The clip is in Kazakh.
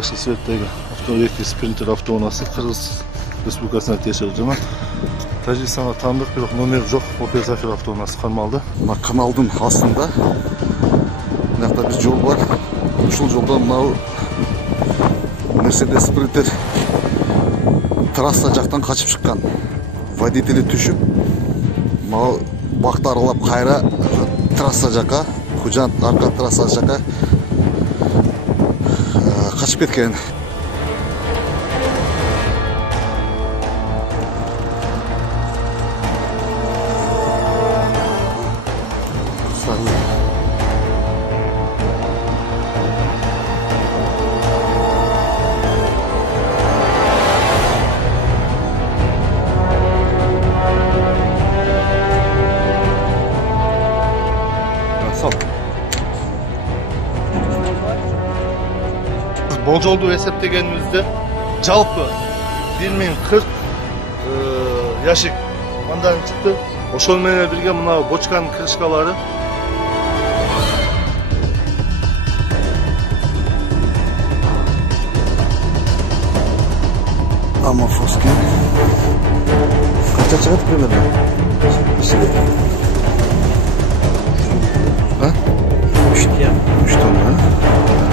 Жашыл цветтегі екі спринтер автоунасы Қырғыз Республикасына тиесілі жана Тәжікстанға тандық, бирок номер жоқ Opel Zafira автоунасы кармалды. Мына каналдын астында мынакта бир жол бар. Ушул жолдон мынау Mercedes Sprinter трасса жактан качып чыккан. Водители түшүп, мына бакты аралап кайра трасса жака, Кужан арка трасса жака качып кеткен. Болжолду эсептегенибизде жалпы 1040 яшик андан чыкты. Ошол менен бирге мына бочканын крышкалары Амофоски. Канча чыгат примерно? А? 3 тонна.